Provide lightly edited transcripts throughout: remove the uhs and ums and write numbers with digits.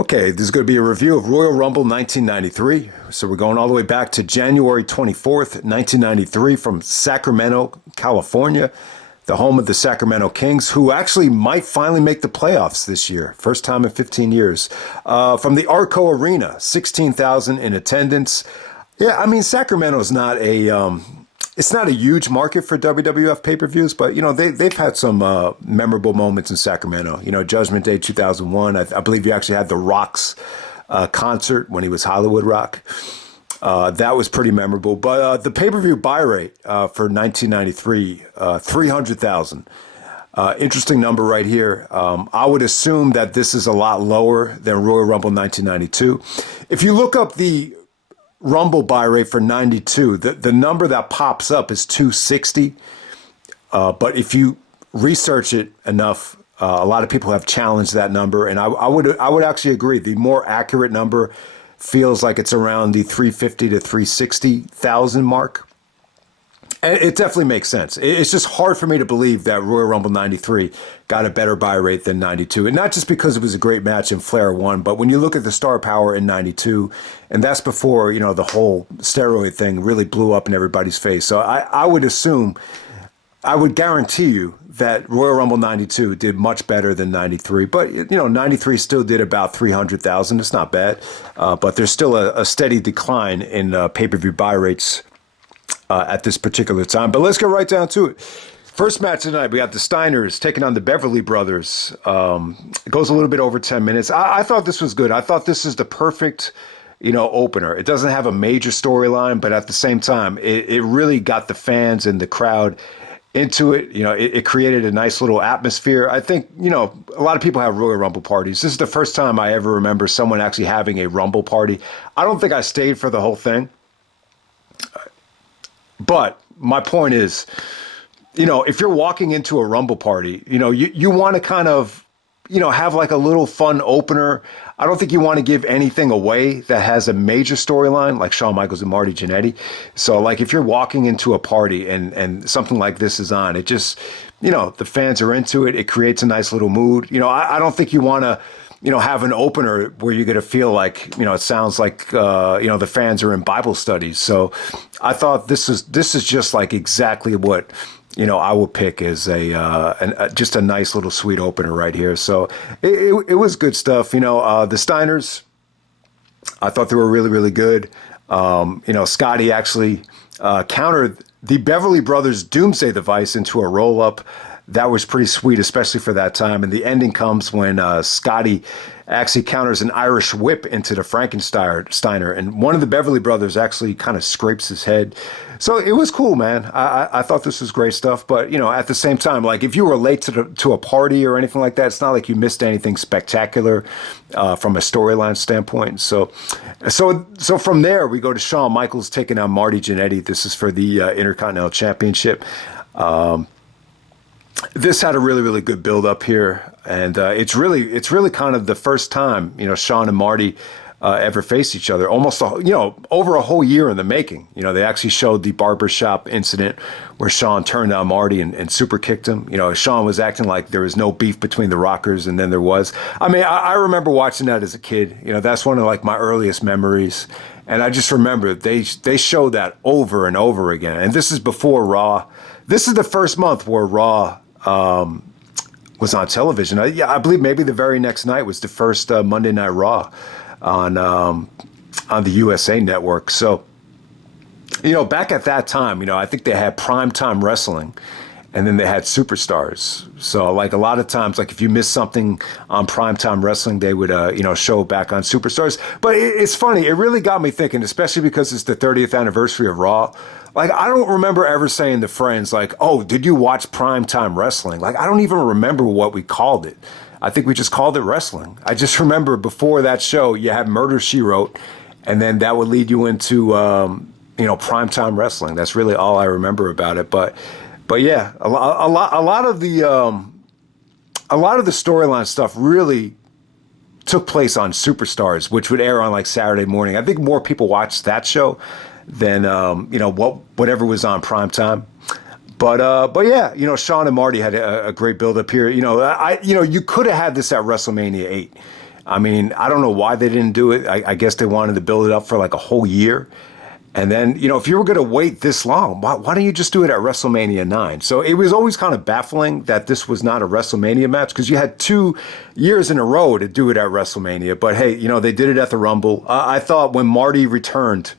Okay, this is going to be a review of Royal Rumble 1993. So we're going all the way back to January 24th, 1993 from Sacramento, California, the home of the Sacramento Kings, who actually might finally make the playoffs this year. First time in 15 years. From the Arco Arena, 16,000 in attendance. Yeah, I mean, Sacramento is not a... it's not a huge market for WWF pay-per-views, but, you know, they've had some memorable moments in Sacramento. You know, Judgment Day 2001, I believe you actually had the Rock's concert when he was Hollywood Rock. That was pretty memorable. But the pay-per-view buy rate for 1993, 300,000. Interesting number right here. I would assume that this is a lot lower than Royal Rumble 1992. If you look up the Rumble buy rate for 92, the number that pops up is 260. But if you research it enough, a lot of people have challenged that number, and I would actually agree. The more accurate number feels like it's around the 350 to 360,000 mark. And it definitely makes sense. It's just hard for me to believe that Royal Rumble 93 got a better buy rate than 92. And not just because it was a great match and Flair won, but when you look at the star power in 92, and that's before, you know, the whole steroid thing really blew up in everybody's face. So I would assume, I would guarantee you that Royal Rumble 92 did much better than 93. But, you know, 93 still did about 300,000. It's not bad. But there's still a steady decline in pay-per-view buy rates at this particular time. But let's get right down to it. First match tonight, we got the Steiners taking on the Beverly brothers. It goes a little bit over 10 minutes. I thought this was good. I thought this is the perfect, you know, opener. It doesn't have a major storyline, but at the same time, it really got the fans and the crowd into it. You know, it created a nice little atmosphere. I think, you know, a lot of people have Royal Rumble parties. This is the first time I ever remember someone actually having a Rumble party. I don't think I stayed for the whole thing. But my point is, you know, if you're walking into a Rumble party, you know, you want to kind of, you know, have like a little fun opener. I don't think you want to give anything away that has a major storyline like Shawn Michaels and Marty Jannetty. So like if you're walking into a party and something like this is on, it just, you know, the fans are into it. It creates a nice little mood. You know, I don't think you want to, you know, have an opener where you're going to feel like, you know, it sounds like, you know, the fans are in Bible studies. So I thought this is just like exactly what, you know, I would pick as just a nice little sweet opener right here. So it was good stuff. You know, the Steiners, I thought they were really, really good. You know, Scotty actually countered the Beverly Brothers Doomsday Device into a roll-up. That was pretty sweet, especially for that time. And the ending comes when Scotty actually counters an Irish whip into the Frankensteiner. And one of the Beverly brothers actually kind of scrapes his head. So it was cool, man. I thought this was great stuff. But, you know, at the same time, like if you were late to a party or anything like that, it's not like you missed anything spectacular from a storyline standpoint. So from there, we go to Shawn Michaels taking on Marty Jannetty. This is for the Intercontinental Championship. This had a really, really good build up here, and it's really kind of the first time, you know, Shawn and Marty ever faced each other. Almost, you know, over a whole year in the making. You know, they actually showed the barbershop incident where Shawn turned on Marty and super kicked him. You know, Shawn was acting like there was no beef between the Rockers, and then there was. I mean, I remember watching that as a kid. You know, that's one of like my earliest memories, and I just remember they showed that over and over again. And this is before Raw. This is the first month where Raw was on television. I believe maybe the very next night was the first Monday Night Raw on the USA Network. So, you know, back at that time, you know, I think they had primetime wrestling, and then they had superstars. So, like a lot of times, like if you missed something on primetime wrestling, they would, you know, show back on superstars. But it's funny. It really got me thinking, especially because it's the 30th anniversary of Raw. Like, I don't remember ever saying to friends, like, oh, did you watch primetime wrestling? Like, I don't even remember what we called it. I think we just called it wrestling. I just remember before that show, you had Murder, She Wrote, and then that would lead you into, you know, primetime wrestling. That's really all I remember about it. But yeah, a lot of the storyline stuff really took place on Superstars, which would air on like Saturday morning. I think more people watched that show than you know, whatever was on primetime. But yeah, you know, Shawn and Marty had a great build up here. You know, you could have had this at WrestleMania 8. I mean, I don't know why they didn't do it. I guess they wanted to build it up for like a whole year. And then, if you were going to wait this long, why don't you just do it at WrestleMania 9? So it was always kind of baffling that this was not a WrestleMania match because you had 2 years in a row to do it at WrestleMania. But hey, they did it at the Rumble. I thought when Marty returned,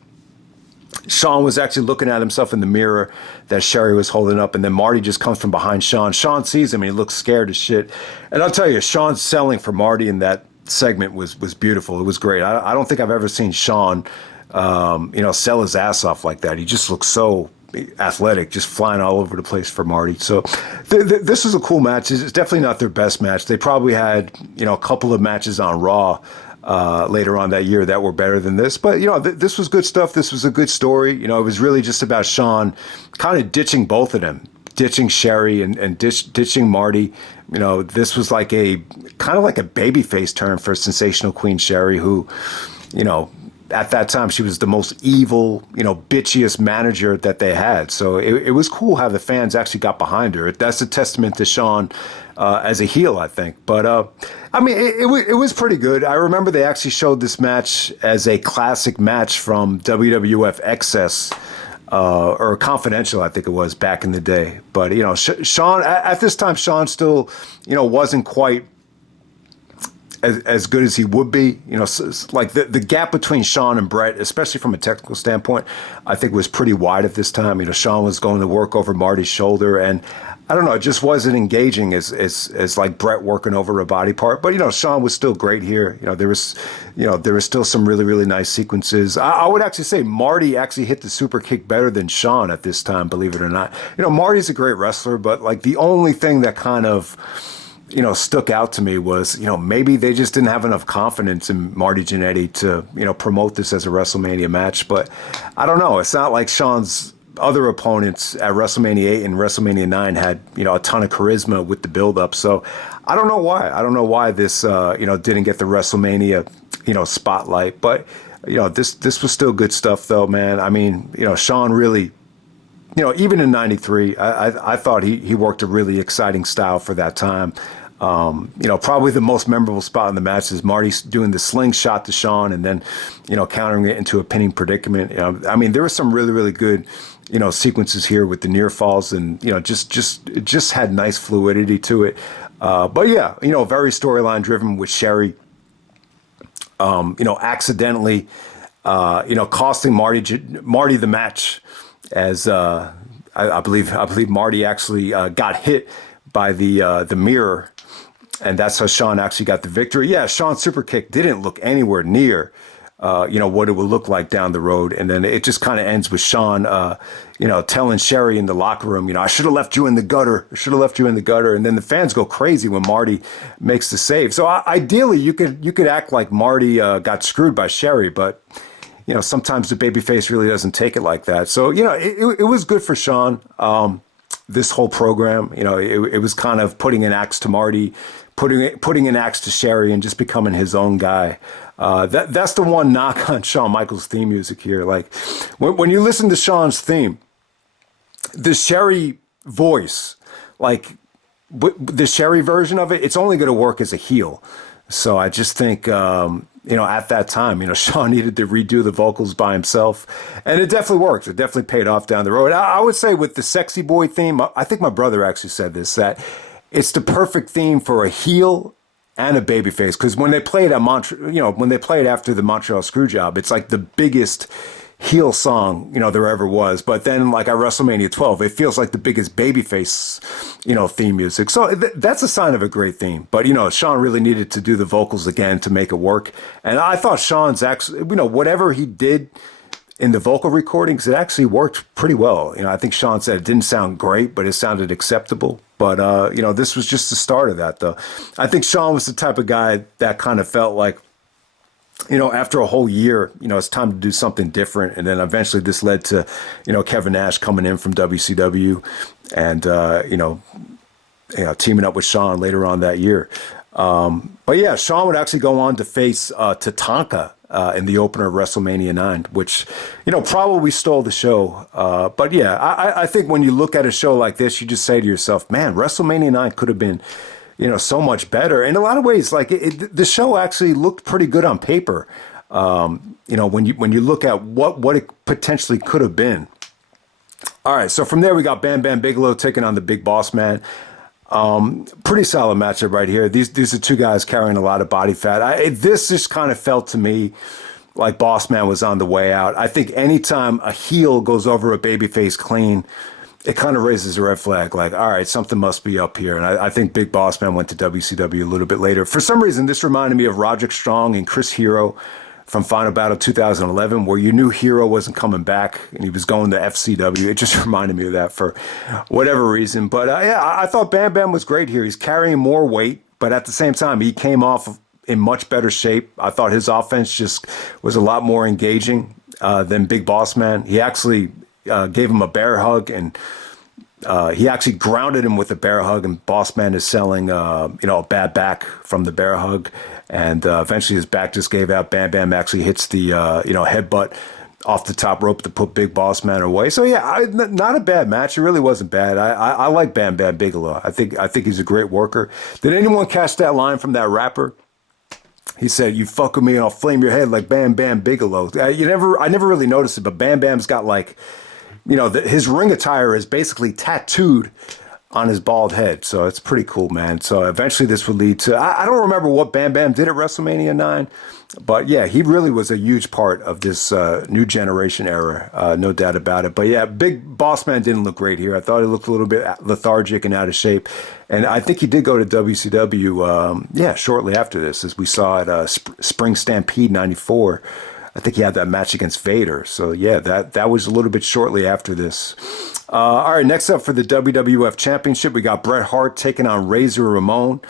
Shawn was actually looking at himself in the mirror that Sherry was holding up, and then Marty just comes from behind Shawn. Shawn sees him, and he looks scared as shit. And I'll tell you, Shawn's selling for Marty in that segment was beautiful. It was great. I don't think I've ever seen Shawn, sell his ass off like that. He just looks so athletic, just flying all over the place for Marty. So this was a cool match. It's definitely not their best match. They probably had, a couple of matches on Raw later on that year that were better than this. But, this was good stuff. This was a good story. It was really just about Shawn kind of ditching both of them, ditching Sherry and ditching Marty. This was like a kind of like a babyface turn for Sensational Queen Sherry, who, at that time, she was the most evil, bitchiest manager that they had. So it was cool how the fans actually got behind her. That's a testament to Shawn as a heel, I think. But, it was pretty good. I remember they actually showed this match as a classic match from WWF Excess, or Confidential, I think it was, back in the day. But, Shawn, at this time, Shawn still, wasn't quite as good as he would be. Like the gap between Shawn and Bret, especially from a technical standpoint, I think was pretty wide at this time. Shawn was going to work over Marty's shoulder, and I don't know, it just wasn't engaging as like Bret working over a body part. But Shawn was still great here. There was still some really, really nice sequences. I would actually say Marty actually hit the super kick better than Shawn at this time, believe it or not. Marty's a great wrestler, but like the only thing that kind of stuck out to me was, maybe they just didn't have enough confidence in Marty Jannetty to, promote this as a WrestleMania match. But I don't know. It's not like Shawn's other opponents at WrestleMania 8 and WrestleMania 9 had, a ton of charisma with the build-up. So I don't know why. I don't know why this, didn't get the WrestleMania, spotlight. But, this was still good stuff, though, man. I mean, Shawn really, even in '93, I thought he worked a really exciting style for that time. Probably the most memorable spot in the match is Marty doing the slingshot to Shawn and then, countering it into a pinning predicament. There were some really, really good, sequences here with the near falls and, just had nice fluidity to it. But yeah, very storyline driven with Sherry, accidentally, costing Marty the match, as I believe Marty actually got hit by the mirror, and that's how Shawn actually got the victory. Yeah, Shawn's super kick didn't look anywhere near what it would look like down the road, and then it just kind of ends with Shawn telling Sherry in the locker room, I should have left you in the gutter. I should have left you in the gutter. And then the fans go crazy when Marty makes the save. So ideally, you could act like Marty got screwed by Sherry, but sometimes the babyface really doesn't take it like that. So, it was good for Shawn, this whole program. It was kind of putting an axe to Marty, putting an axe to Sherry, and just becoming his own guy. That's the one knock on Shawn Michaels' theme music here. Like, when you listen to Shawn's theme, the Sherry voice, like the Sherry version of it, it's only going to work as a heel. So I just think, at that time, Shawn needed to redo the vocals by himself. And it definitely worked. It definitely paid off down the road. I would say with the Sexy Boy theme, I think my brother actually said this, that it's the perfect theme for a heel and a babyface. Because when they play it at when they play it after the Montreal Screwjob, it's like the biggest heel song, there ever was. But then like at WrestleMania 12, it feels like the biggest babyface, theme music. So that's a sign of a great theme. But, Shawn really needed to do the vocals again to make it work. And I thought Shawn's actually, whatever he did in the vocal recordings, it actually worked pretty well. I think Shawn said it didn't sound great, but it sounded acceptable. But, this was just the start of that, though. I think Shawn was the type of guy that kind of felt like, after a whole year, it's time to do something different. And then eventually this led to, Kevin Nash coming in from WCW and, teaming up with Shawn later on that year. But yeah, Shawn would actually go on to face Tatanka in the opener of WrestleMania 9, which, probably stole the show. But yeah, I think when you look at a show like this, you just say to yourself, man, WrestleMania 9 could have been, so much better. In a lot of ways, like the show actually looked pretty good on paper. When you look at what it potentially could have been. All right, so from there we got Bam Bigelow taking on the Big Bossman. Pretty solid matchup right here. These are two guys carrying a lot of body fat. This just kind of felt to me like Bossman was on the way out. I think anytime a heel goes over a babyface clean, it kind of raises a red flag. Like, all right, something must be up here. And I think Big Bossman went to WCW a little bit later. For some reason, this reminded me of Roderick Strong and Chris Hero from Final Battle 2011, where you knew Hero wasn't coming back and he was going to FCW. It just reminded me of that for whatever reason. But I thought Bam Bam was great here. He's carrying more weight, but at the same time, he came off in much better shape. I thought his offense just was a lot more engaging than Big Bossman. He actually gave him a bear hug, and he actually grounded him with a bear hug, and Bossman is selling, a bad back from the bear hug. And eventually his back just gave out. Bam Bam actually hits the, headbutt off the top rope to put Big Bossman away. So, yeah, not a bad match. It really wasn't bad. I like Bam Bigelow. I think he's a great worker. Did anyone catch that line from that rapper? He said, "You fuck with me and I'll flame your head like Bam Bigelow." I never really noticed it, but Bam Bam's got like, his ring attire is basically tattooed on his bald head. So it's pretty cool, man. So eventually this would lead to, I don't remember what Bam Bam did at WrestleMania 9, but yeah, he really was a huge part of this new generation era, no doubt about it. But yeah, Big Bossman didn't look great here. I thought he looked a little bit lethargic and out of shape. And I think he did go to WCW, shortly after this, as we saw at Spring Stampede 94. I think he had that match against Vader. So, yeah, that was a little bit shortly after this. All right, next up for the WWF Championship, we got Bret Hart taking on Razor Ramon.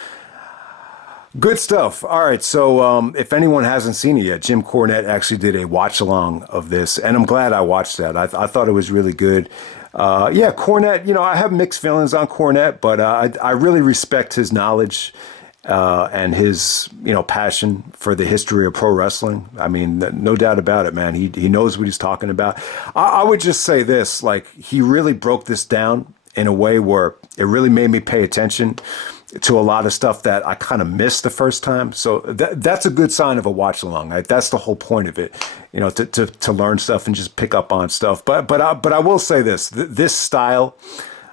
Good stuff. All right, so if anyone hasn't seen it yet, Jim Cornette actually did a watch-along of this, and I'm glad I watched that. I thought it was really good. Cornette, I have mixed feelings on Cornette, but I really respect his knowledge and his, passion for the history of pro wrestling. I mean, no doubt about it, man. He knows what he's talking about. I would just say this, like, he really broke this down in a way where it really made me pay attention to a lot of stuff that I kind of missed the first time. So that's a good sign of a watch along. Right? That's the whole point of it, to learn stuff and just pick up on stuff. But I will say this style,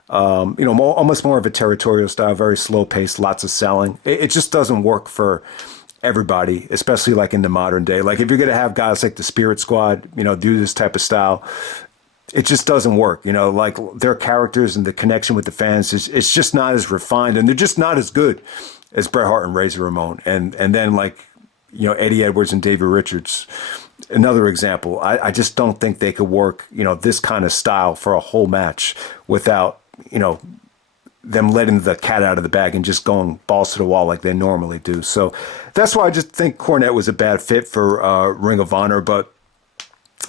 almost more of a territorial style, very slow paced, lots of selling. It just doesn't work for everybody, especially like in the modern day. Like if you're going to have guys like the Spirit Squad, do this type of style, it just doesn't work. Like their characters and the connection with the fans it's just not as refined, and they're just not as good as Bret Hart and Razor Ramon. And then like, Eddie Edwards and Davey Richards, another example. I just don't think they could work, this kind of style for a whole match without, them letting the cat out of the bag and just going balls to the wall like they normally do. So that's why I just think Cornette was a bad fit for Ring of Honor. But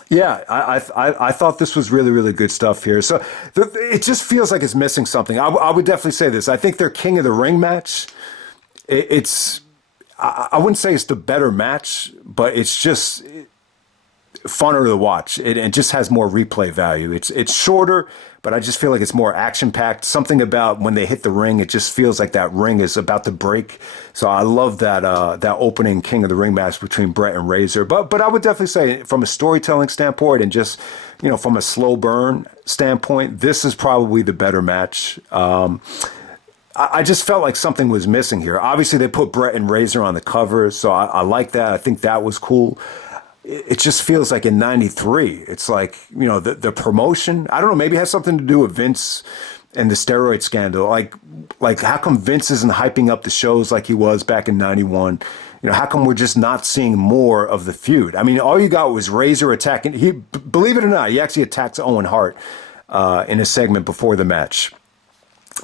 yeah, I thought this was really, really good stuff here. So it just feels like it's missing something. I would definitely say this. I think their King of the Ring match, I wouldn't say it's the better match, but it's just funner to watch. It just has more replay value. It's shorter, but I just feel like it's more action-packed. Something about when they hit the ring, it just feels like that ring is about to break. So I love that opening King of the Ring match between Bret and Razor. But I would definitely say from a storytelling standpoint and just, from a slow burn standpoint, this is probably the better match. I just felt like something was missing here. Obviously, they put Bret and Razor on the cover, so I like that. I think that was cool. It just feels like in '93, it's like, the promotion, I don't know, maybe it has something to do with Vince and the steroid scandal. Like how come Vince isn't hyping up the shows like he was back in '91? How come we're just not seeing more of the feud? I mean, all you got was Razor attacking. Believe it or not, he actually attacks Owen Hart in a segment before the match.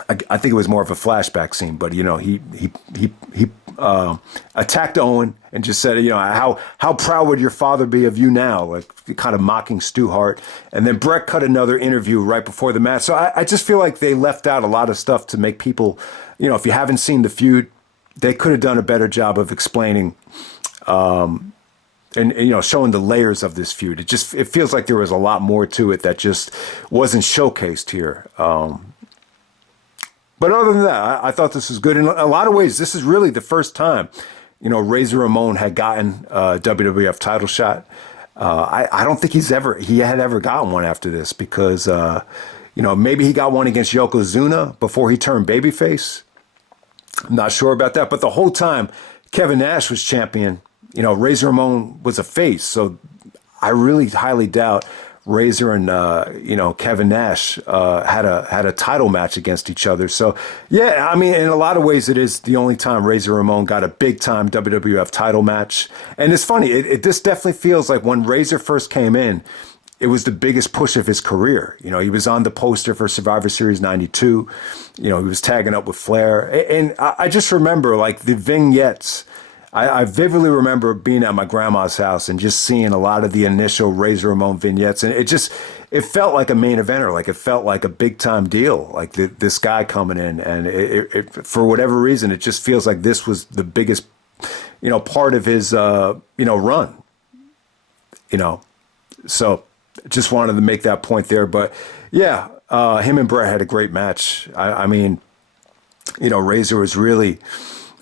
I think it was more of a flashback scene, but he attacked Owen and just said, how proud would your father be of you now? Like kind of mocking Stu Hart. And then Bret cut another interview right before the match. So I just feel like they left out a lot of stuff to make people, if you haven't seen the feud, they could have done a better job of explaining, and showing the layers of this feud. It feels like there was a lot more to it that just wasn't showcased here. But other than that, I thought this was good. In a lot of ways, this is really the first time, Razor Ramon had gotten a WWF title shot. I don't think he had ever gotten one after this because, maybe he got one against Yokozuna before he turned babyface. I'm not sure about that. But the whole time Kevin Nash was champion, Razor Ramon was a face. So I really highly doubt Razor and Kevin Nash had a title match against each other. So yeah, I mean, in a lot of ways, it is the only time Razor Ramon got a big time WWF title match. And it's funny, this definitely feels like when Razor first came in, it was the biggest push of his career. He was on the poster for Survivor Series '92. He was tagging up with Flair, and I just remember like the vignettes. I vividly remember being at my grandma's house and just seeing a lot of the initial Razor Ramon vignettes. And it felt like a main eventer. Like it felt like a big time deal. Like this guy coming in, and it for whatever reason, it just feels like this was the biggest, part of his, run, so just wanted to make that point there. But yeah, him and Bret had a great match. I mean, Razor was really,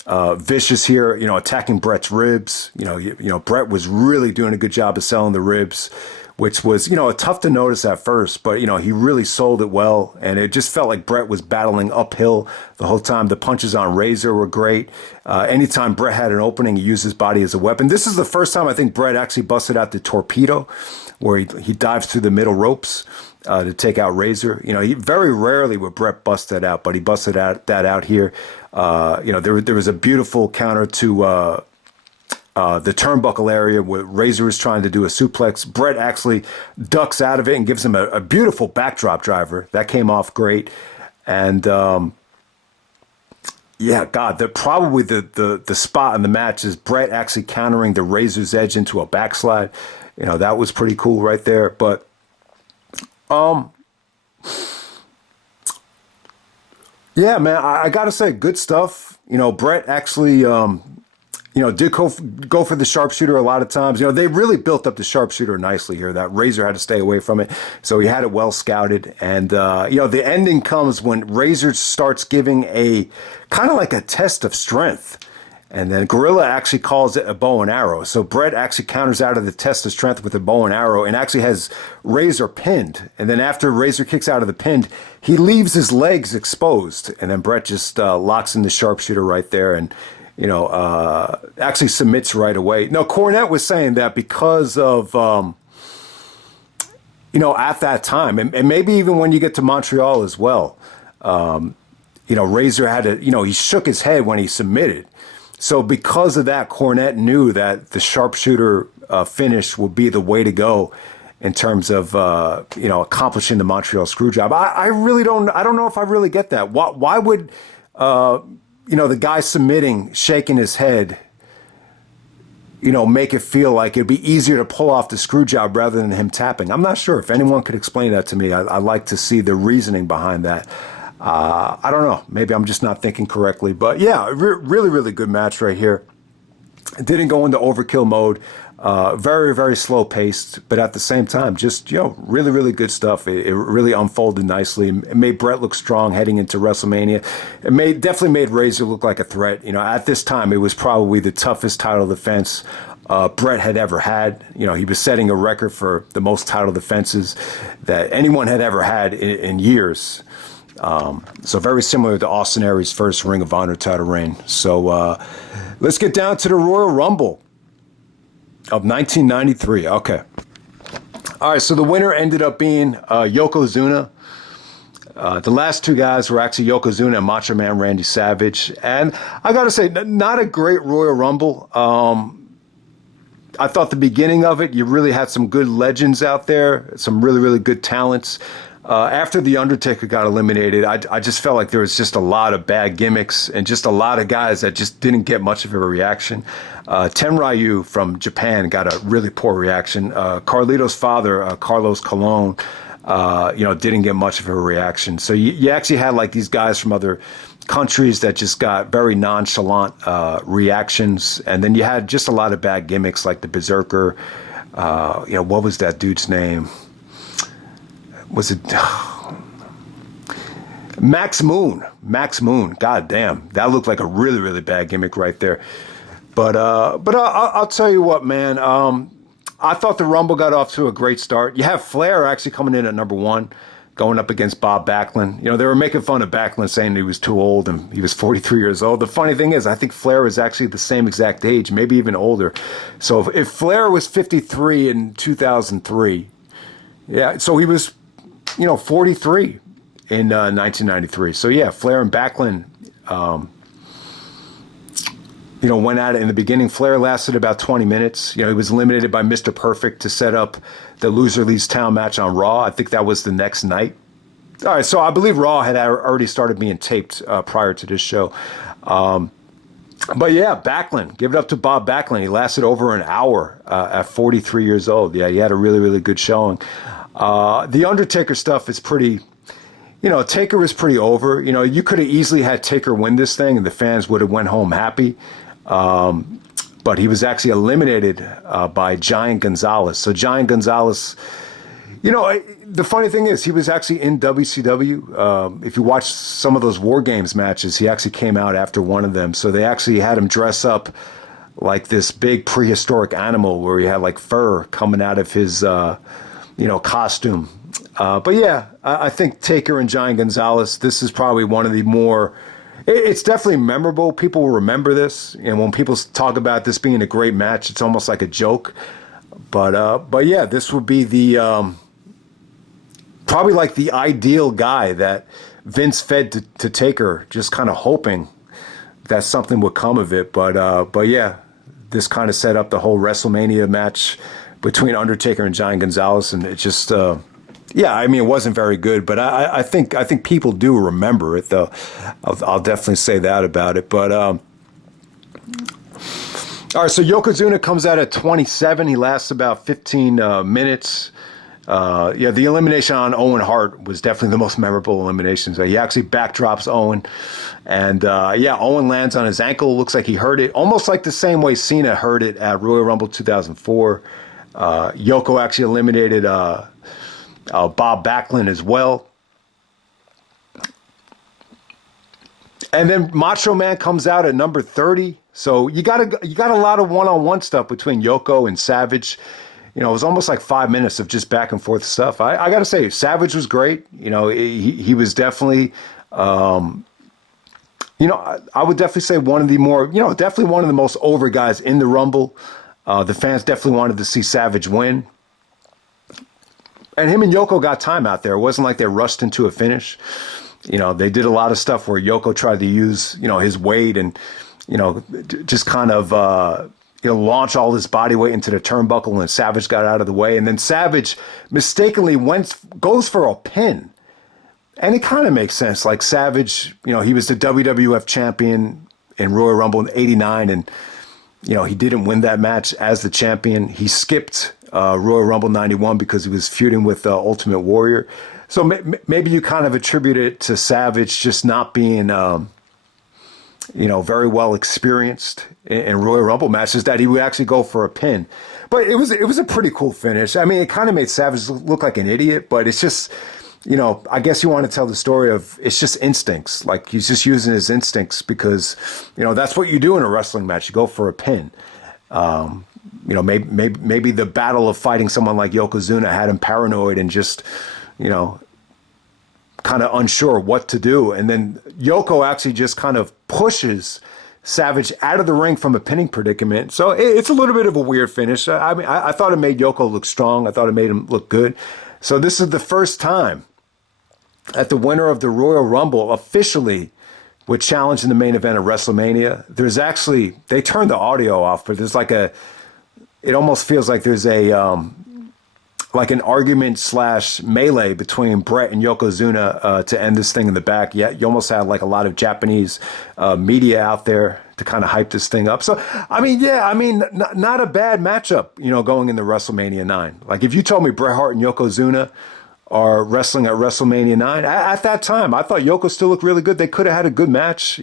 vicious here, attacking Bret's ribs. Bret was really doing a good job of selling the ribs, which was, tough to notice at first, but, he really sold it well. And it just felt like Bret was battling uphill the whole time. The punches on Razor were great. Anytime Bret had an opening, he used his body as a weapon. This is the first time I think Bret actually busted out the torpedo, where he dives through the middle ropes to take out Razor. He very rarely would Bret bust that out, but he busted that out here. There was a beautiful counter to the turnbuckle area where Razor was trying to do a suplex. Bret actually ducks out of it and gives him a beautiful backdrop driver. That came off great. And probably the spot in the match is Bret actually countering the Razor's Edge into a backslide. That was pretty cool right there. But yeah, man, I gotta say, good stuff. Bret actually, did go for the sharpshooter a lot of times. They really built up the sharpshooter nicely here. That Razor had to stay away from it, so he had it well scouted. And the ending comes when Razor starts giving a kind of like a test of strength. And then Gorilla actually calls it a bow and arrow. So Bret actually counters out of the test of strength with a bow and arrow and actually has Razor pinned. And then after Razor kicks out of the pin, he leaves his legs exposed. And then Bret just locks in the sharpshooter right there and, actually submits right away. Now, Cornette was saying that because of, at that time, and maybe even when you get to Montreal as well, Razor had to, he shook his head when he submitted. So because of that, Cornette knew that the sharpshooter finish would be the way to go in terms of accomplishing the Montreal Screwjob. I don't know if I really get that. Why would the guy submitting, shaking his head, make it feel like it'd be easier to pull off the Screwjob rather than him tapping? I'm not sure. If anyone could explain that to me, I'd like to see the reasoning behind that. I don't know. Maybe I'm just not thinking correctly. But yeah, really, really good match right here. It didn't go into overkill mode. Very, very slow paced. But at the same time, just, really, really good stuff. It really unfolded nicely. It made Bret look strong heading into WrestleMania. It definitely made Razor look like a threat. At this time, it was probably the toughest title defense Bret had ever had. He was setting a record for the most title defenses that anyone had ever had in years. So very similar to Austin Aries' first Ring of Honor title reign. So let's get down to the Royal Rumble of 1993. Okay. All right, so the winner ended up being Yokozuna. The last two guys were actually Yokozuna and Macho Man Randy Savage. And I got to say, not a great Royal Rumble. I thought the beginning of it, you really had some good legends out there, some really, really good talents. After The Undertaker got eliminated, I just felt like there was just a lot of bad gimmicks and just a lot of guys that just didn't get much of a reaction. Tenryu from Japan got a really poor reaction. Carlito's father, Carlos Colon, didn't get much of a reaction. So you actually had like these guys from other countries that just got very nonchalant reactions. And then you had just a lot of bad gimmicks like the Berserker. What was that dude's name? Was it Max Moon. God damn, that looked like a really, really bad gimmick right there. But I'll tell you what, man. I thought the Rumble got off to a great start. You have Flair actually coming in at number 1, going up against Bob Backlund. You know, they were making fun of Backlund, saying he was too old, and he was 43 years old. The funny thing is, I think Flair was actually the same exact age, maybe even older. So if Flair was 53 in 2003, yeah, so he was, 43 in 1993. So yeah, Flair and Backlund, went at it in the beginning. Flair lasted about 20 minutes. He was eliminated by Mr. Perfect to set up the Loser Leaves Town match on Raw. I think that was the next night. All right, so I believe Raw had already started being taped prior to this show. But yeah, Backlund, give it up to Bob Backlund. He lasted over an hour at 43 years old. Yeah, he had a really, really good showing. The Undertaker stuff is pretty... Taker was pretty over. You could have easily had Taker win this thing and the fans would have went home happy. But he was actually eliminated by Giant Gonzalez. So Giant Gonzalez, the funny thing is he was actually in WCW. If you watch some of those War Games matches, he actually came out after one of them. So they actually had him dress up like this big prehistoric animal where he had like fur coming out of his, costume. But yeah, I think Taker and Giant Gonzalez, this is probably one of the more, it's definitely memorable. People will remember this. And when people talk about this being a great match, it's almost like a joke. But yeah, this would be the, probably like the ideal guy that Vince fed to Taker, just kind of hoping that something would come of it. But yeah, this kind of set up the whole WrestleMania match between Undertaker and Giant Gonzalez. And it just, yeah, I mean, it wasn't very good, but I think people do remember it, though. I'll definitely say that about it. But all right, so Yokozuna comes out at 27. He lasts about 15 minutes. Yeah, the elimination on Owen Hart was definitely the most memorable elimination. So he actually backdrops Owen, and yeah, Owen lands on his ankle. Looks like he hurt it, almost like the same way Cena hurt it at Royal Rumble 2004. Yoko actually eliminated Bob Backlund as well. And then Macho Man comes out at number 30. So you got a lot of one-on-one stuff between Yoko and Savage. It was almost like 5 minutes of just back and forth stuff. I got to say, Savage was great. He was definitely, I would definitely say one of the more, definitely one of the most over guys in the Rumble. The fans definitely wanted to see Savage win. And him and Yoko got time out there. It wasn't like they rushed into a finish. They did a lot of stuff where Yoko tried to use, his weight and, just kind of, launch all his body weight into the turnbuckle, and Savage got out of the way. And then Savage mistakenly goes for a pin. And it kind of makes sense. Like Savage, he was the WWF champion in Royal Rumble in '89, and, he didn't win that match as the champion. He skipped Royal Rumble 91 because he was feuding with Ultimate Warrior. So maybe you kind of attribute it to Savage just not being, very well experienced in Royal Rumble matches, that he would actually go for a pin. But it was a pretty cool finish. I mean, it kind of made Savage look like an idiot, but it's just, I guess you want to tell the story of, it's just instincts. Like, he's just using his instincts because, that's what you do in a wrestling match. You go for a pin. Maybe the battle of fighting someone like Yokozuna had him paranoid and just, kind of unsure what to do. And then Yoko actually just kind of pushes Savage out of the ring from a pinning predicament. So it's a little bit of a weird finish. I mean, I thought it made Yoko look strong. I thought it made him look good. So this is the first time that the winner of the Royal Rumble officially would challenge in the main event of WrestleMania. There's actually, they turned the audio off, but there's like it almost feels like there's like an argument / melee between Bret and Yokozuna to end this thing in the back. Yeah, you almost had like a lot of Japanese media out there to kind of hype this thing up. So, not a bad matchup, going into WrestleMania 9. Like, if you told me Bret Hart and Yokozuna are wrestling at WrestleMania 9, at that time, I thought Yoko still looked really good. They could have had a good match.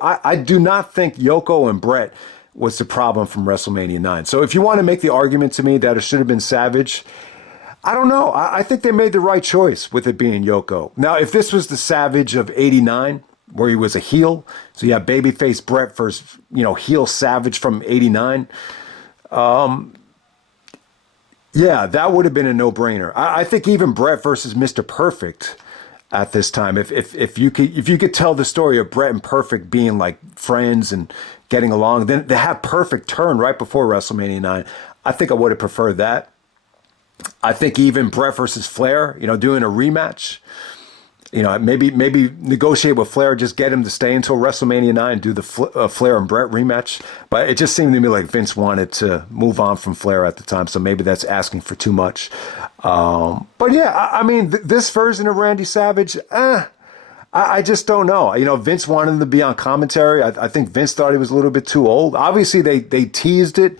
I do not think Yoko and Bret was the problem from WrestleMania 9. So if you want to make the argument to me that it should have been Savage, I don't know. I think they made the right choice with it being Yoko. Now, if this was the Savage of '89, where he was a heel, so you have babyface Bret versus, heel Savage from '89. Yeah, that would have been a no-brainer. I think even Bret versus Mr. Perfect at this time, if you could tell the story of Bret and Perfect being like friends and getting along, then they have Perfect turn right before WrestleMania 9. I think I would have preferred that. I think even Bret versus Flair, doing a rematch, maybe negotiate with Flair, just get him to stay until WrestleMania 9, do the Flair and Bret rematch. But it just seemed to me like Vince wanted to move on from Flair at the time, so maybe that's asking for too much. But yeah, I mean, this version of Randy Savage, I just don't know. Vince wanted him to be on commentary. I think Vince thought he was a little bit too old. Obviously, they teased it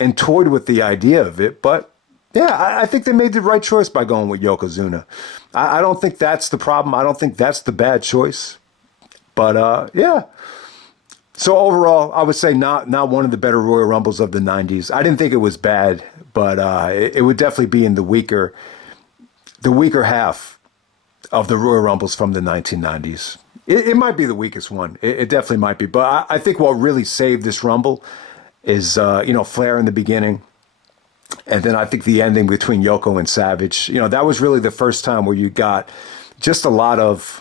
and toyed with the idea of it, but yeah, I think they made the right choice by going with Yokozuna. I don't think that's the problem. I don't think that's the bad choice. But yeah. So overall, I would say not one of the better Royal Rumbles of the 90s. I didn't think it was bad, but it would definitely be in the weaker half of the Royal Rumbles from the 1990s. It might be the weakest one. It definitely might be. But I think what really saved this Rumble is, Flair in the beginning. And then I think the ending between Yoko and Savage, that was really the first time where you got just a lot of,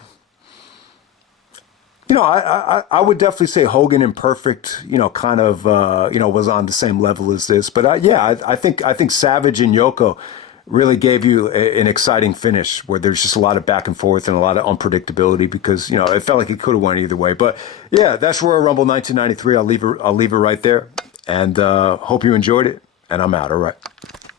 I would definitely say Hogan and Perfect, kind of, was on the same level as this. But I think Savage and Yoko really gave you an exciting finish where there's just a lot of back and forth and a lot of unpredictability because, it felt like it could have went either way. But yeah, that's Royal Rumble 1993. I'll leave it right there and hope you enjoyed it. And I'm out. All right.